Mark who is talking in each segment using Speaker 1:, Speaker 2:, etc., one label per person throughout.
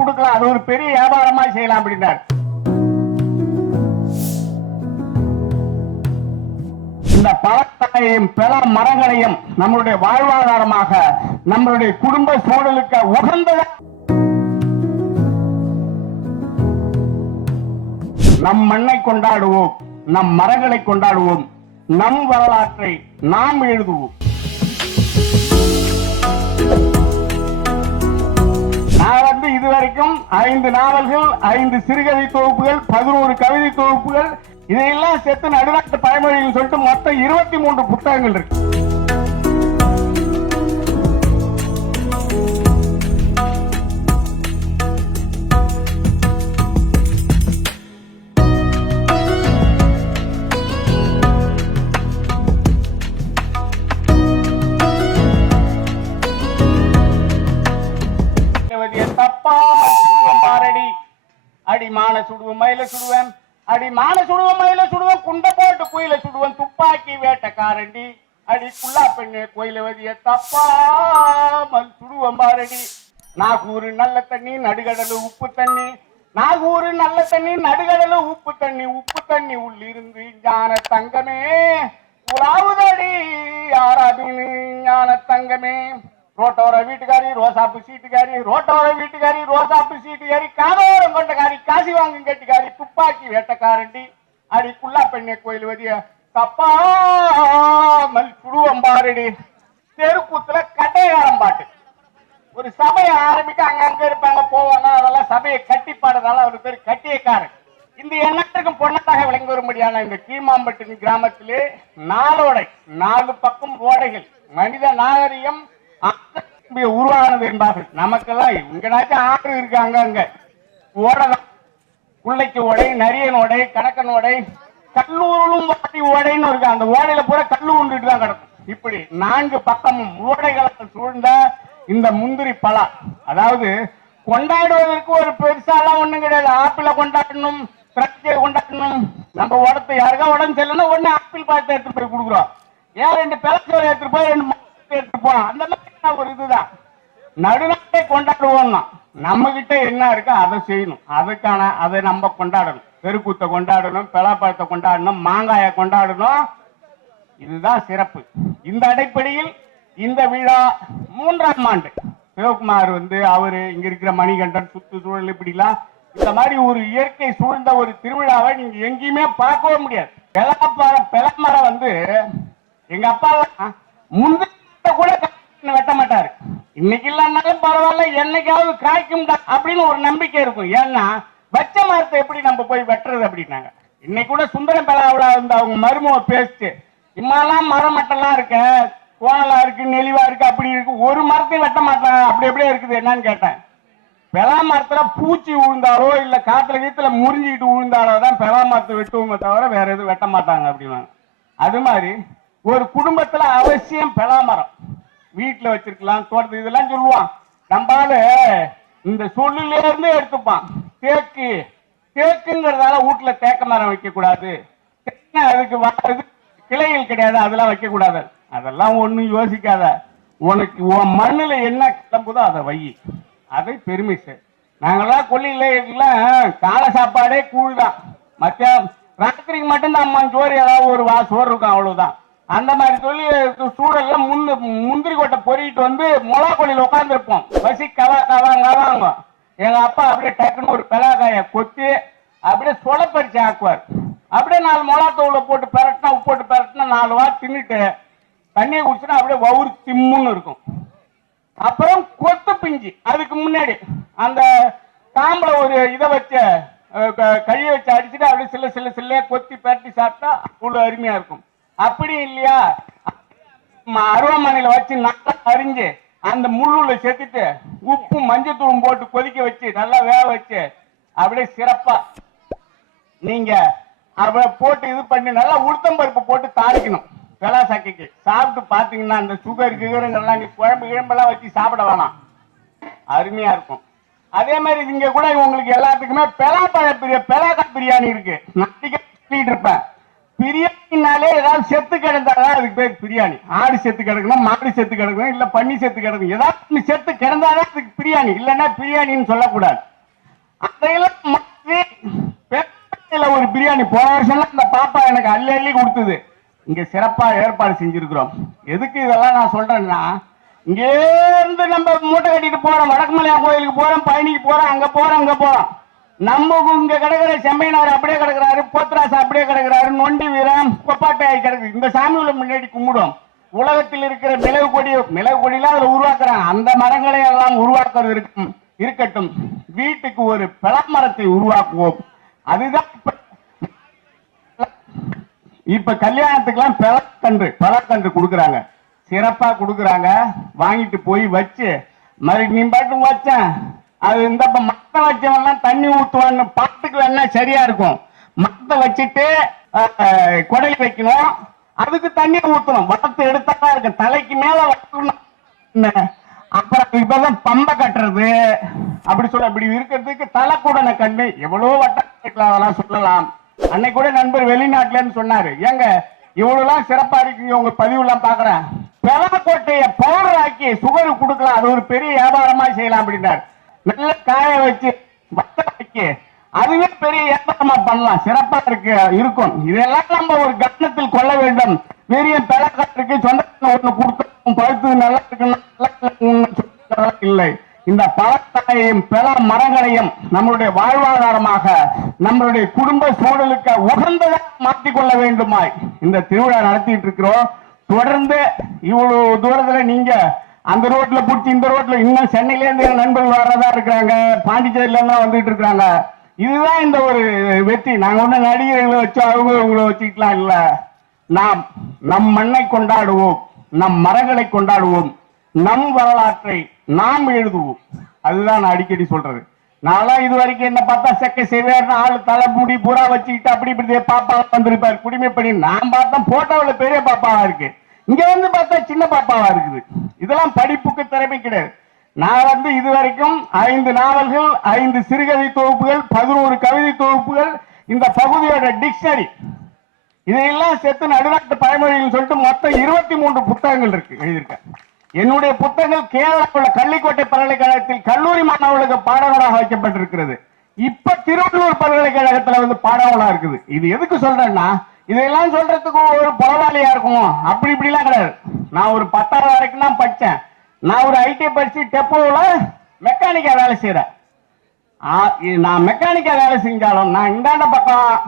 Speaker 1: கொடுக்கலாம். அது ஒரு பெரிய வியாபாரமா செய்யலாம் அப்படின்னார். இந்த பழங்களையும் பல மரங்களையும் நம்மளுடைய வாழ்வாதாரமாக நம்மளுடைய குடும்ப சூழலுக்கு உகந்தத நம் மண்ணை கொண்டாடுவோம் நம் மரங்களை கொண்டாடுவோம் நம் வரலாற்றை நாம் எழுதுவோம். இருந்து இதுவரைக்கும் ஐந்து நாவல்கள் ஐந்து சிறுகதை தொகுப்புகள் பதினோரு கவிதை தொகுப்புகள். இதையெல்லாம் சேர்த்து நடுநாட்டு பழமொழிகள் சொல்லிட்டு மொத்தம் இருபத்தி மூன்று புத்தகங்கள் இருக்கு. ரேவதிய தப்பாமல் பாரடி. அடி மான சுடுவோம் மயில சுடுவேன் அடி மான சுடுவோம் மயில சுடுவேன் குண்டை போட்டு குயில சுடுவேன் துப்பாக்கி வேட்டக்காரண்டி. அடி குள்ளா பெண்ணு கோயில வதிய தப்பாமல் சுடுவோம் பாரடி. நாகூரு நல்ல தண்ணி நடுகடலு உப்பு தண்ணி. நாகூரு நல்ல தண்ணி நடுகடலு உப்பு தண்ணி. உப்பு தண்ணி உள்ளிருந்து ஞான தங்கமே. உலாவுதடி யாராபின்னு ஞான தங்கமே. ரோட்டோர வீட்டுக்காரி ரோசாப்பு சீட்டுக்காரி ரோட்டோர வீட்டுக்காரி ரோசாப்பு சீட்டுக்காரி காதோரம் கொண்டக்காரி காசி வாங்கும் கட்டிக்காரி துப்பாக்கி வேட்டக்காரண்டி அடி குல்லா பெண்ணே கோயில் வதிய தப்பாமல் சுடுவம்பாரடி தெருக்கூத்துல கட்டையாரம் பாட்டு. ஒரு சபையை ஆரம்பிக்க அங்க இருப்பாங்க போவாங்க அதெல்லாம் சபையை கட்டி பாடுறதால அவர் பேர் கட்டியக்காரன் இந்த எண்ணத்திற்கும் பொண்ணத்தாக விளங்கி வரும்படியான இந்த கீமாம்பட்டின் கிராமத்திலே நாளோடை நாலு பக்கம் ஓடைகள் மனித நாகரிகம் ஆற்றல் உருவானது என்பார்கள். நமக்கெல்லாம் இங்கனாச்சும் ஆறு இருக்காங்க அங்க ஓடலாம். பிள்ளைக்கு ஓடை நரியன் ஓடை கணக்கன் ஓடை கல்லூரும் வாட்டி ஓடைன்னு இருக்கு. அந்த ஓடையில பூரா கல்லு உண்டுட்டு தான் கிடக்கும். இப்படி நான்கு பக்கமும் ஓடைகளால் சூழ்ந்த இந்த முந்திரி பழம் அதாவது கொண்டாடுவதற்கு ஒரு பெருசாலாம் ஒண்ணும் கிடையாது. ஆப்பிள கொண்டாடணும் திராட்சையை கொண்டாடணும். நம்ம உடத்து யாருக்கா உடம்பு சரியில்லைன்னா உடனே ஆப்பிள் பழத்தை எடுத்துட்டு போய் கொடுக்குறோம். ஏன் ரெண்டு பிளச்சோரை எடுத்துட்டு போய் ரெண்டு எடுத்துட்டு போவோம் அந்த மாதிரி ஒரு இதுதான். நடுநாட்டை கொண்டாடுவோம்னா நம்ம கிட்ட என்ன இருக்கோ அதை செய்யணும். அதுக்கான அதை நம்ம கொண்டாடணும். பெருக்கூத்தை கொண்டாடணும் பலாப்பழத்தை கொண்டாடணும் மாங்காயை கொண்டாடணும். இதுதான் சிறப்பு. இந்த அடிப்படையில் இந்த விழா மூன்றாம் ஆண்டு. சிவகுமார் வந்து அவரு இங்க இருக்கிற மணிகண்டன் சுற்றுச்சூழல் இப்படிலாம் இந்த மாதிரி ஒரு இயற்கை சூழ்ந்த ஒரு திருவிழாவை நீங்க எங்கேயுமே பார்க்கவே முடியாது. பெலாமரம் பெலமரம் வந்து எங்க அப்பா முந்திரி கூட வெட்ட மாட்டாரு. இன்னைக்கு இல்லைன்னாலும் பரவாயில்ல என்னைக்காவது காய்க்கும் அப்படின்னு ஒரு நம்பிக்கை இருக்கும். ஏன்னா வச்ச மரத்தை எப்படி நம்ம போய் வெட்டுறது அப்படின்னாங்க. இன்னைக்கு கூட சுந்தரம் பெலாவில் இருந்த அவங்க மருமக பேசிட்டு இம்மாலாம் மரம் மட்டெல்லாம் இருக்கு கோணலா இருக்கு நெளிவா இருக்கு அப்படி இருக்கு. ஒரு மரத்தையும் வெட்ட மாட்டாங்க. அப்படி எப்படியே இருக்குது. என்னன்னு கேட்டேன். பெலா மரத்துல பூச்சி விழுந்தாரோ இல்ல காத்துல கீத்துல முறிஞ்சிக்கிட்டு விழுந்தாலோ தான் பெலா மரத்தை வெட்டுவோங்க தவிர வேற எதுவும் வெட்ட மாட்டாங்க அப்படின்னாங்க அது மாதிரி ஒரு குடும்பத்துல அவசியம் பெலா மரம். வீட்டுல வச்சிருக்கலாம் தோட்டத்து இதெல்லாம் சொல்லுவான். நம்மால இந்த சொல்லிலே இருந்து எடுத்துப்பான். தேக்கு தேக்குங்கிறதால வீட்டுல தேக்க மரம் வைக்க கூடாது அதுக்கு வர்றது கிளைகள் கிடையாது அதெல்லாம் வைக்க கூடாது அதெல்லாம் ஒண்ணும் யோசிக்காத. உனக்கு உன் மண்ணில் என்ன கிளம்புதோ அதை வை. அதை பெருமை சார் நாங்கெல்லாம் கொல்லியில காலை சாப்பாடே கூழ் தான். மத்தியானம் ராத்திரிக்கு மட்டும்தான் அம்மா சோறு ஏதாவது ஒரு வா சோறு இருக்கும் அவ்வளவுதான். அந்த மாதிரி சொல்லி சூழல்ல முந்து முந்திரி கொட்டை பொறிக்கிட்டு வந்து மொளா கொல்லியில் உட்காந்துருப்போம் பசி கவா கவாங்க கவாங்க எங்க அப்பா அப்படியே டக்குன்னு ஒரு பெலாக்காய கொத்தி அப்படியே சொலப்பரிச்சு ஆக்குவார். அப்படியே நாலு மொளா தூளை போட்டு பெரட்டினா உப்பு போட்டு பெரட்டினா நாலு வா தின்னுட்டு தண்ணியை குடிச்சுனா அப்படியே வவுறு திம்முன்னு இருக்கும். அப்புறம் கொத்து பிஞ்சு. அதுக்கு முன்னாடி அந்த காம்புல ஒரு இதை வச்ச க- கழிய வச்சு அடிச்சுட்டு அப்படியே சில்ல சில்ல சில்ல கொத்தி பரட்டி சாப்பிட்டா அவ்வளோ அருமையாக இருக்கும். அப்படி இல்லையா? ம- அருவாமனையில வச்சு நல்லா அரிஞ்சு அந்த முள்ளுல சேர்த்துட்டு உப்பு மஞ்சத்தூளும் போட்டு கொதிக்க வச்சு நல்லா வேக வச்சு அப்படியே சிறப்பா நீங்க அவ போட்டு இது பண்ணி நல்லா உளுத்தம் பருப்பு போட்டு தாளிக்கணும். வெளாசக்கைக்கு சாப்பிட்டு பாத்தீங்கன்னா அந்த சுகர் கிகருங்கெல்லாம் நீ குழம்பு கிழம்பெல்லாம் வச்சு சாப்பிட வேணாம். அருமையா இருக்கும். அதே மாதிரி இங்க கூட உங்களுக்கு எல்லாத்துக்குமே பெலாப்பழ பிரியா பெலாக்கா பிரியாணி இருக்கு. நான் இருப்பேன். பிரியாணினாலே ஏதாவது செத்து கிடந்தாதான் அதுக்கு பேர் பிரியாணி. ஆடு செத்து கிடக்கணும் மாடு செத்து கிடக்கணும் இல்ல பன்னி செத்து கிடக்கணும். ஏதாவது செத்து கிடந்தாதான் அதுக்கு பிரியாணி. இல்லைன்னா பிரியாணின்னு சொல்லக்கூடாது. அதையெல்லாம் மாற்றி ஒரு பிரியாணி போன வருஷம் இந்த பாப்பா எனக்கு அள்ளி அள்ளி கொடுத்தது. இங்க சிறப்பா ஏற்பாடு செஞ்சிருக்கிறோம். எதுக்கு இதெல்லாம் நான் சொல்றேன்னா இங்கே இருந்து நம்ம மூட்டை கட்டிட்டு போறோம் வடக்குமலையா கோயிலுக்கு போறோம் பழனிக்கு போறோம் அங்க போறோம் அங்க போறோம். நம்ம இங்க கிடக்குற செம்மையினார் அப்படியே கிடக்குறாரு போத்ராஸ் அப்படியே கிடக்குறாரு நொண்டி வீரம் கொப்பாட்டையாய் கிடக்கு. இந்த சாமிகளை முன்னாடி கும்பிடும். உலகத்தில் இருக்கிற மிளகு கொடி மிளகு கொடியெல்லாம் அதுல உருவாக்குறாங்க. அந்த மரங்களை எல்லாம் உருவாக்குறது இருக்கும் இருக்கட்டும். வீட்டுக்கு ஒரு பழமரத்தை உருவாக்குவோம். அதுதான் இப்ப இப்ப கல்யாணத்துக்கெல்லாம் பழக்கன்று பழக்கன்று கொடுக்குறாங்க. சிறப்பா கொடுக்குறாங்க. வாங்கிட்டு போய் வச்சு மறு நீ பாட்டு வச்சேன். அது இந்த மத்த வச்சவன்லாம் தண்ணி ஊற்றுவான்னு பாட்டுக்கு வேணா சரியா இருக்கும்? மத்த வச்சுட்டு குடலி வைக்கணும். அதுக்கு தண்ணி ஊத்தணும். வளர்த்து எடுத்தா இருக்கு தலைக்கு மேல வைக்கணும் என்ன? அப்புறம் இப்பதான் பம்பை கட்டுறது. அப்படி சொல்ல அப்படி இருக்கிறதுக்கு தலை கூட கண்டு எவ்வளவு வட்டம் அதெல்லாம் சொல்லலாம். அன்னைக்கு கூட நண்பர் வெளிநாட்டுலன்னு சொன்னாரு. ஏங்க இவ்வளவுலாம் சிறப்பா இருக்கு உங்க பதிவு எல்லாம் பாக்குறேன் பெலக்கோட்டைய பவுடர் ஆக்கி சுகர் கொடுக்கலாம். அது ஒரு பெரிய வியாபாரமா செய்யலாம் அப்படின்னாரு. நல்ல காய வச்சு வத்த வச்சு அதுவே பெரிய வியாபாரமா பண்ணலாம். சிறப்பா இருக்கு இருக்கும். இதெல்லாம் நம்ம ஒரு கவனத்தில் கொள்ள வேண்டும். வீரியம் பெலக்காட்டுக்கு சொந்த ஒண்ணு கொடுத்தோம் பழுத்து நல்லா இருக்குன்னு இல்லை இந்த பழத்தலையும் பல மரங்களையும் நம்மளுடைய வாழ்வாதாரமாக நம்மளுடைய குடும்ப சூழலுக்கு உகந்ததாக மாற்றிக்கொள்ள வேண்டுமாய் இந்த திருவிழா நடத்திட்டு இருக்கிறோம். தொடர்ந்து இவ்வளவு தூரத்துல நீங்க அந்த ரோட்ல பிடிச்சி இந்த ரோட்ல இன்னும் சென்னையில இருந்து நண்பர்கள் வர்றதா இருக்கிறாங்க. பாண்டிச்சேரியில எல்லாம் வந்துட்டு இருக்காங்க இதுதான் இந்த ஒரு வெற்றி. நாங்க ஒண்ணு நடிகர்களை வச்சு அவங்க உங்களை வச்சுக்கலாம் இல்ல. நாம் நம் மண்ணை கொண்டாடுவோம். நம் மரங்களை கொண்டாடுவோம். நம் வரலாற்றை நாம் எழுதுவோம். அதுதான் நான் அடிக்கடி சொல்றது. நான்லாம் இது வரைக்கும் என்ன பார்த்தா செக்க செய்வார்னு ஆள் தலை முடி பூரா வச்சுக்கிட்டு அப்படி இப்படி பாப்பா வந்திருப்பார். குடிமைப்பணி. நான் பார்த்தா போட்டோவில் பெரிய பாப்பாவா இருக்கு. இங்க வந்து பார்த்தா சின்ன பாப்பாவா இருக்குது. இதெல்லாம் படிப்புக்கு திறமை கிடையாது. நான் வந்து இதுவரைக்கும் ஐந்து நாவல்கள் ஐந்து சிறுகதை தொகுப்புகள் பதினோரு கவிதை தொகுப்புகள் இந்த பகுதியோட டிக்ஷனரி இதையெல்லாம் சேர்த்து நடுநாட்டு பழமொழிகள் சொல்லிட்டு மொத்தம் இருபத்தி மூன்று புத்தகங்கள் இருக்கு எழுதியிருக்கேன். என்னுடைய புத்தகங்கள் கேரளா உள்ள கள்ளிக்கோட்டை பல்கலைக்கழகத்தில் கல்லூரி மாணவர்களுக்கு பாடநூலாக வைக்கப்பட்டிருக்கிறது. இப்ப திருவள்ளூர் பல்கலைக்கழகத்துல வந்து பாடநூலா இருக்குது. இது எதுக்கு சொல்றேன்னா இதெல்லாம் சொல்றதுக்கு ஒரு பரவாயில்லையா இருக்கும்? அப்படி இப்படி எல்லாம் கிடையாது. நான் ஒரு பத்தாவது வரைக்கும் தான் படிச்சேன். நான் ஒரு ஐடி படித்து டெப்போவில் மெக்கானிக்காக வேலை செய்கிறேன் ஆ, நான் மெக்கானிக்காக வேலை செஞ்சாலும் நான் இந்தாண்ட பக்கம்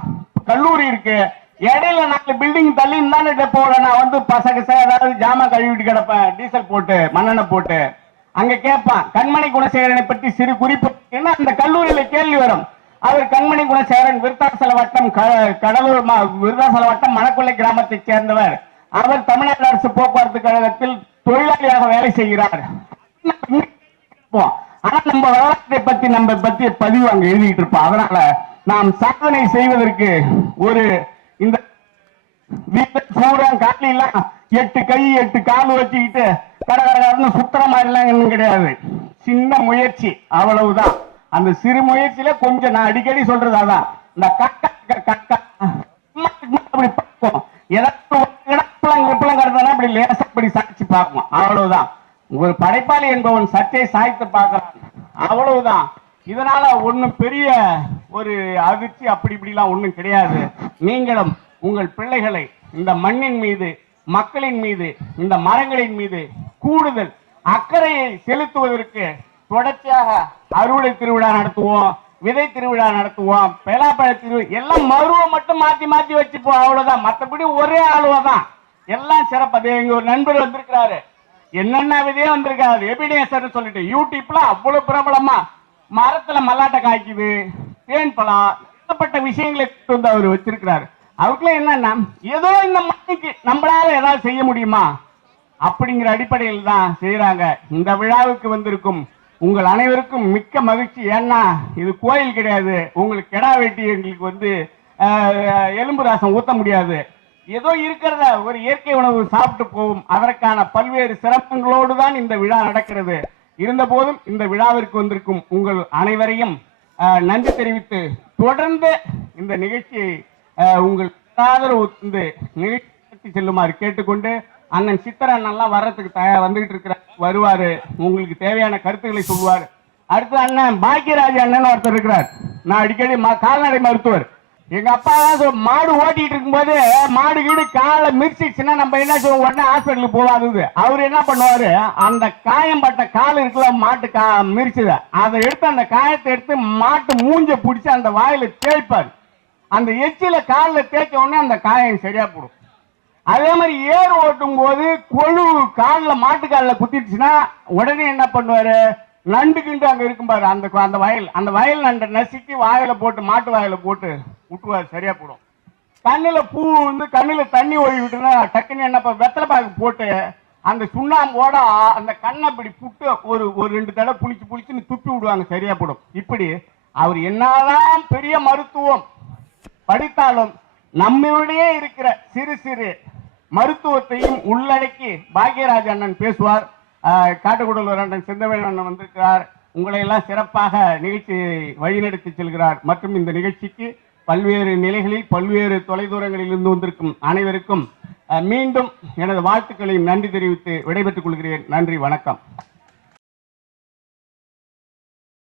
Speaker 1: கல்லூரி இருக்கு. இடையில நாலு பில்டிங் தள்ளி இந்தாண்ட டெப்போவில் நான் வந்து பசகச ஏதாவது ஜாமான் கழுவிட்டு கிடப்பேன். டீசல் போட்டு மண்ணெண்ணெய் போட்டு. அங்க கேட்பான் கண்மணி குணசேகரனை பற்றி சிறு குறிப்பு. அந்த கல்லூரியில கேள்வி வரும். அவர் கண்மணி குணசேகரன் விருத்தாசல வட்டம் கடலூர் மா- விருத்தாசல வட்டம் மணக்குள்ளை கிராமத்தைச் சேர்ந்தவர். அவர் தமிழ்நாடு அரசு போக்குவரத்து கழகத்தில் தொழிலாளியாக வேலை செய்கிறார். ஆனா நம்ம வரலாற்றை பத்தி நம்ம பத்தி பதிவு அங்க எழுதிட்டு இருப்போம். அதனால நாம் சாதனை செய்வதற்கு ஒரு இந்த வீட்டு சூரம் எட்டு கை எட்டு கால் வச்சுக்கிட்டு கடகடன்னு சுத்துற மாதிரிலாம் ஒண்ணும் கிடையாது. சின்ன முயற்சி அவ்வளவுதான். அந்த சிறு முயற்சியில கொஞ்சம் நான் அடிக்கடி சொல்றது அதான். இந்த கக்கா கக்கா அப்படி பார்ப்போம். ஏதாவது ஒரு இடப்பெல்லாம் கிடப்பெல்லாம் கிடந்தா அப்படி லேசா அப்படி சாட்சி பார்க்கும் அவ்வளவுதான். ஒரு படைப்பாளி என்பவன் சற்றே சாய்த்து பார்க்கிறான். அவ்வளவுதான். இதனால ஒண்ணும் பெரிய ஒரு அதிர்ச்சி அப்படி இப்படிலாம் ஒன்றும் கிடையாது. நீங்களும் உங்கள் பிள்ளைகளை இந்த மண்ணின் மீது மக்களின் மீது இந்த மரங்களின் மீது கூடுதல் அக்கறையை செலுத்துவதற்கு தொடர்ச்சியாக அறுவடை திருவிழா நடத்துவோம் விதை திருவிழா நடத்துவோம் பேலாப்பழ திருவிழா எல்லாம் மருவை மட்டும் மாத்தி மாத்தி வச்சுப்போம். அவ்வளவுதான். மற்றபடி ஒரே ஆளுவ தான் எல்லாம் சிறப்பு. அதே எங்க ஒரு நண்பர் வந்திருக்கிறாரு. என்னென்ன விதையே வந்திருக்காரு? எபிடேசர் சொல்லிட்டு. யூடியூப்ல அவ்வளவு பிரபலமா. மரத்துல மல்லாட்டை காய்க்குது தேன் பழம் ஏகப்பட்ட விஷயங்களை வந்து அவர் வச்சிருக்கிறாரு. அவருக்குள்ள என்னன்னா ஏதோ இந்த மண்ணுக்கு நம்மளால ஏதாவது செய்ய முடியுமா? அப்படிங்கிற அடிப்படையில் தான் செய்யறாங்க இந்த விழாவுக்கு வந்திருக்கும் உங்கள் அனைவருக்கும் மிக்க மகிழ்ச்சி. ஏன்னா இது கோயில் கிடையாது. உங்களுக்கு கெடா வெட்டி எங்களுக்கு வந்து எலும்பு ராசம் ஊத்த முடியாது. ஏதோ இருக்கிறத ஒரு இயற்கை உணவு சாப்பிட்டு போகும். அதற்கான பல்வேறு சிறப்பங்களோடு தான் இந்த விழா நடக்கிறது. இருந்த போதும் இந்த விழாவிற்கு வந்திருக்கும் உங்கள் அனைவரையும் நன்றி தெரிவித்து தொடர்ந்து இந்த நிகழ்ச்சியை உங்கள் ஆதரவு வந்து நிகழ்ச்சி செல்லுமாறு கேட்டுக்கொண்டு அண்ணன் சித்தர் அண்ணன்லாம் வர்றதுக்கு தயார் வந்துகிட்டு இருக்கிறார். வருவாரு. உங்களுக்கு தேவையான கருத்துக்களை சொல்லுவார். அடுத்து அண்ணன் பாக்கியராஜ் அண்ணன் ஒருத்தர் இருக்கிறார். நான் அடிக்கடி ம- கால்நடை மருத்துவர். எங்க அப்பா தான் மாடு ஓட்டிட்டு இருக்கும்போது மாடு கீடு காலை மிதிச்சிச்சுன்னா நம்ம என்ன செய்வோம்? உடனே ஹாஸ்பிட்டலுக்கு போவாது அவர் என்ன பண்ணுவாரு? அந்த காயம் பட்ட கால் இருக்குல்ல மாட்டு கா மிரிச்சத அதை எடுத்து அந்த காயத்தை எடுத்து மாட்டு மூஞ்ச பிடிச்சி அந்த வாயில தேய்ப்பார். அந்த எச்சில காலில் தேய்ச்ச உடனே அந்த காயம் சரியா போடும் அதே மாதிரி ஏர் ஓட்டும் போது கொழு காலில் மாட்டு காலில் குத்திடுச்சுன்னா உடனே என்ன பண்ணுவாரு? நண்டு கிண்டு அங்க இருக்கும் பாரு அந்த அந்த வயல். அந்த வயல் நண்டை நசுக்கி வாயில போட்டு மாட்டு வாயில போட்டு விட்டுவார் சரியா போடும் கண்ணுல பூ வந்து கண்ணுல தண்ணி ஓடி விட்டுனா டக்குன்னு என்ன வெத்தலை பாக்கு போட்டு அந்த சுண்ணாம்போட அந்த கண்ணை இப்படி புட்டு ஒரு ஒரு ரெண்டு தடவை புளிச்சு புளிச்சுன்னு துப்பி விடுவாங்க சரியா போடும் இப்படி அவர் என்னதான் பெரிய மருத்துவம் படித்தாலும் நம்மளுடைய இருக்கிற சிறு சிறு மருத்துவத்தையும் உள்ளடக்கி பாக்யராஜ் அண்ணன் பேசுவார். காட்டுக்குடல் காட்டுக்குடலூர் அண்ணன் அண்ணன் வந்திருக்கிறார். உங்களை எல்லாம் சிறப்பாக நிகழ்ச்சி வழிநடத்தி செல்கிறார். மற்றும் இந்த நிகழ்ச்சிக்கு பல்வேறு நிலைகளில் பல்வேறு தொலைதூரங்களில் இருந்து வந்திருக்கும் அனைவருக்கும் மீண்டும் எனது வாழ்த்துக்களையும் நன்றி தெரிவித்து விடைபெற்றுக் கொள்கிறேன். நன்றி வணக்கம்.